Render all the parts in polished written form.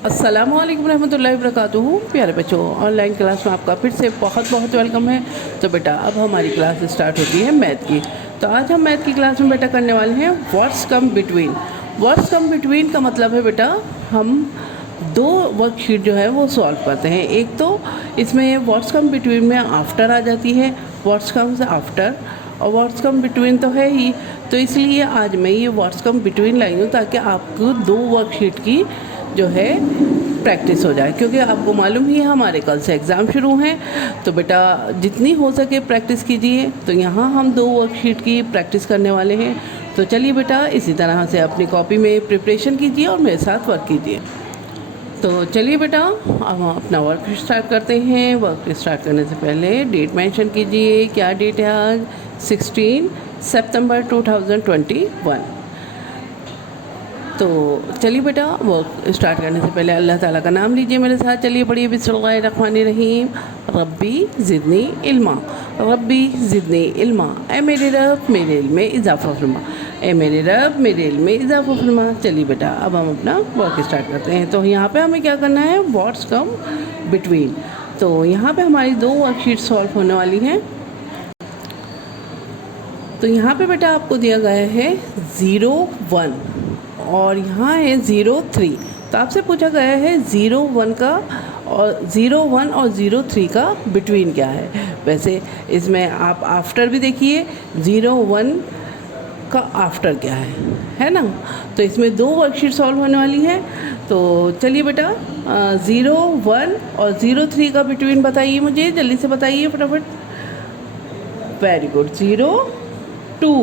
अस्सलामु अलैकुम रहमतुल्लाहि वबरकातुहू। प्यारे बच्चों, ऑनलाइन क्लास में आपका फिर से बहुत बहुत वेलकम है। तो बेटा अब हमारी क्लास स्टार्ट होती है मैथ की। तो आज हम मैथ की क्लास में बेटा करने वाले हैं words come between. Words come between का मतलब है बेटा हम दो वर्कशीट जो है वो सॉल्व करते हैं। एक तो इसमें वर्ड्स कम बिटवीन में आफ्टर आ जाती है, वर्ड्स कम से आफ्टर, और वर्ड्स कम बिटवीन तो है ही। तो इसलिए आज मैं ये वर्ड्स कम बिटवीन लाई हूँ ताकि आपको दो वर्कशीट की जो है प्रैक्टिस हो जाए, क्योंकि आपको मालूम ही है हमारे कल से एग्ज़ाम शुरू हैं। तो बेटा जितनी हो सके प्रैक्टिस कीजिए। तो यहाँ हम दो वर्कशीट की प्रैक्टिस करने वाले हैं। तो चलिए बेटा इसी तरह से अपनी कॉपी में प्रिपरेशन कीजिए और मेरे साथ वर्क कीजिए। तो चलिए बेटा अब हम अपना वर्क स्टार्ट करते हैं। वर्क स्टार्ट करने से पहले डेट मेंशन कीजिए। क्या डेट है आज? 16 सितंबर 2021। तो चलिए बेटा वर्क स्टार्ट करने से पहले अल्लाह ताला का नाम लीजिए मेरे साथ। चलिए पढ़िए बिस्मिल्लाहिर्रहमानिर्रहीम। रब्बी ज़िदनी इल्मा, रब्बी ज़िदनी इल्मा। ए मेरे रब मेरे इल्म में इजाफ़ा फरमा, ए मेरे रब मेरे इल्म में इजाफ़ा फरमा। चलिए बेटा अब हम अपना वर्क स्टार्ट करते हैं। तो यहाँ पे हमें क्या करना है? Words come between. तो यहाँ पे हमारी दो वर्कशीट सॉल्व होने वाली हैं। तो यहाँ पे बेटा आपको दिया गया है 0 1 और यहाँ है 0 3। तो आपसे पूछा गया है 0 1 का और 0 1 और 0 3 का बिटवीन क्या है। वैसे इसमें आप आफ्टर भी देखिए, 0 1 का आफ्टर क्या है ना। तो इसमें दो वर्कशीट सॉल्व होने वाली हैं। तो चलिए बेटा 0 1 और 0 3 का बिटवीन बताइए मुझे, जल्दी से बताइए फटाफट। Very good. 0 2,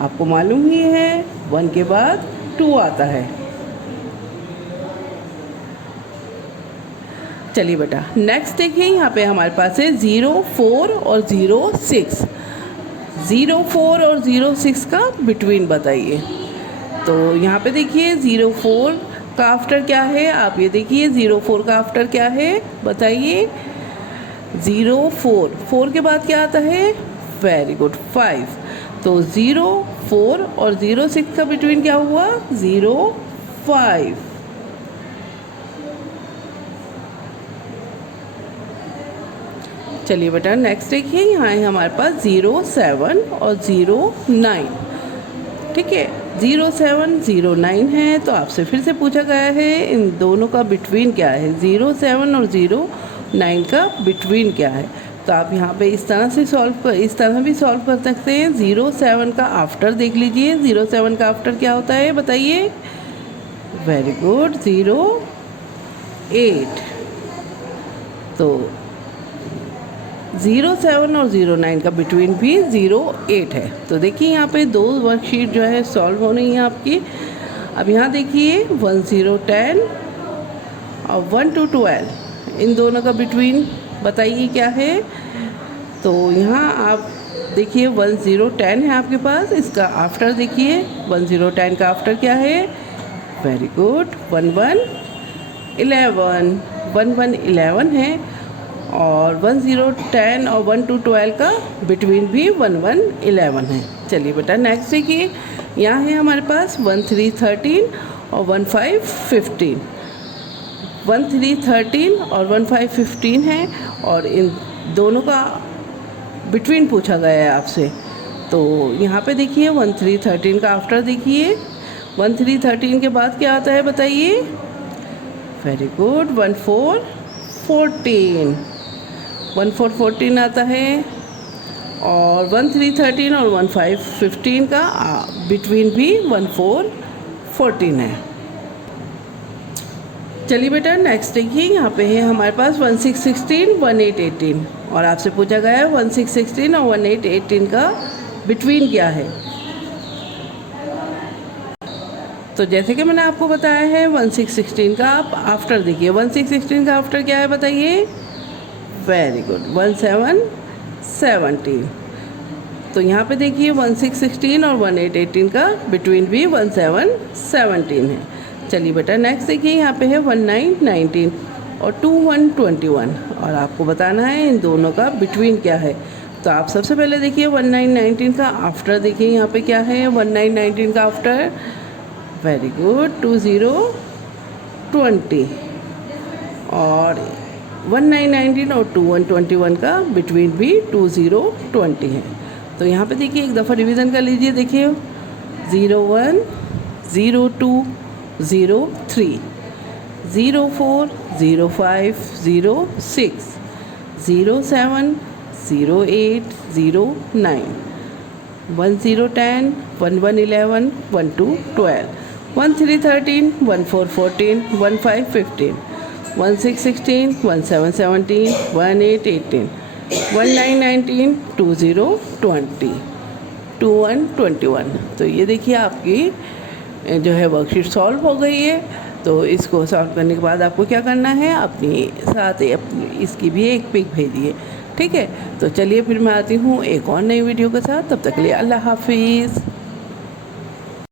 आपको मालूम ही है 1 के बाद 2 आता है। चलिए बेटा नेक्स्ट देखिए, यहाँ पे हमारे पास है 0 4 और 0 6। 0 4 और 0 6 का बिटवीन बताइए। तो यहाँ पे देखिए 0 4 का आफ्टर क्या है, आप ये देखिए 0 4 का आफ्टर क्या है बताइए। 0 4, 4 के बाद क्या आता है? Very good 5। तो 0 4 और 0 6 का बिटवीन क्या हुआ? 0 5। चलिए बेटा नेक्स्ट देखिए, यहाँ है हमारे पास 0 7 और 0 9। ठीक है, 0 7 0 9 है। तो आपसे फिर से पूछा गया है इन दोनों का बिटवीन क्या है। 0 7 और 0 9 का बिटवीन क्या है। तो आप यहाँ पे इस तरह भी सॉल्व कर सकते हैं। 0 7 का आफ्टर देख लीजिए। 0 7 का आफ्टर क्या होता है बताइए। Very good 0 8। तो 0 7 और 0 9 का बिटवीन भी 0 8 है। तो देखिए यहाँ पे दो वर्कशीट जो है सॉल्व हो रही हैं आपकी। अब यहाँ देखिए 1 0 10 और 1 2 12, इन दोनों का बिटवीन बताइए क्या है। तो यहाँ आप देखिए 1 0 10 है आपके पास, इसका आफ्टर देखिए 1 0 10 का आफ्टर क्या है। वेरी गुड 1 1 11, 1 1 11 है। और 1 0 10 और 1 2 12 का बिटवीन भी 1 1 11 है। चलिए बेटा नेक्स्ट देखिए, यहाँ है हमारे पास 1 3 13 और 1 5 15। 1 3 13 और 1 5 15 है और इन दोनों का बिटवीन पूछा गया है आपसे। तो यहाँ पे देखिए 1 3 13 का आफ्टर देखिए। 1 3 13 के बाद क्या आता है बताइए। वेरी गुड 1 4 14, 1 4 14 आता है। और 1 3 13 और 1 5 15 का बिटवीन भी 1 4 14 है। चलिए बेटा नेक्स्ट देखिए, यहाँ पे है हमारे पास 1 6 16 1 8 18 और आपसे पूछा गया है 1 6 16 और 1 8 18 का बिटवीन क्या है। तो जैसे कि मैंने आपको बताया है 1 6 16 का आप आफ्टर देखिए। 1 6 16 का आफ्टर क्या है बताइए। Very good 1 7 17। तो यहाँ पे देखिए 1 6 16 और 1 8 18 का बिटवीन भी 1 7 17 है। चलिए बेटा नेक्स्ट देखिए, यहाँ पे है 1 9 19 और 2 1 21 और आपको बताना है इन दोनों का बिटवीन क्या है। तो आप सबसे पहले देखिए 1 9 19 का आफ्टर देखिए यहाँ पे क्या है। 1 9 19 का आफ्टर वेरी गुड 2 0 20 और 1919 और 2121 का बिटवीन भी 2020 है। तो यहाँ पे देखिए एक दफ़ा रिवीजन कर लीजिए। देखिए 01, 02, 03, 04, 05, 06, 07, 08, 09, 1010, 1111, 1212, 1313, 1414, 1515, 1616, 1717, 1818, 1919, 2020, 2121। तो ये देखिए आपकी जो है वर्कशीट सॉल्व हो गई है। तो इसको सॉल्व करने के बाद आपको क्या करना है, अपनी साथ अपनी इसकी भी एक पिक भेजिए। ठीक है, तो चलिए फिर मैं आती हूँ एक और नई वीडियो के साथ। तब तक के लिए अल्लाह हाफिज़।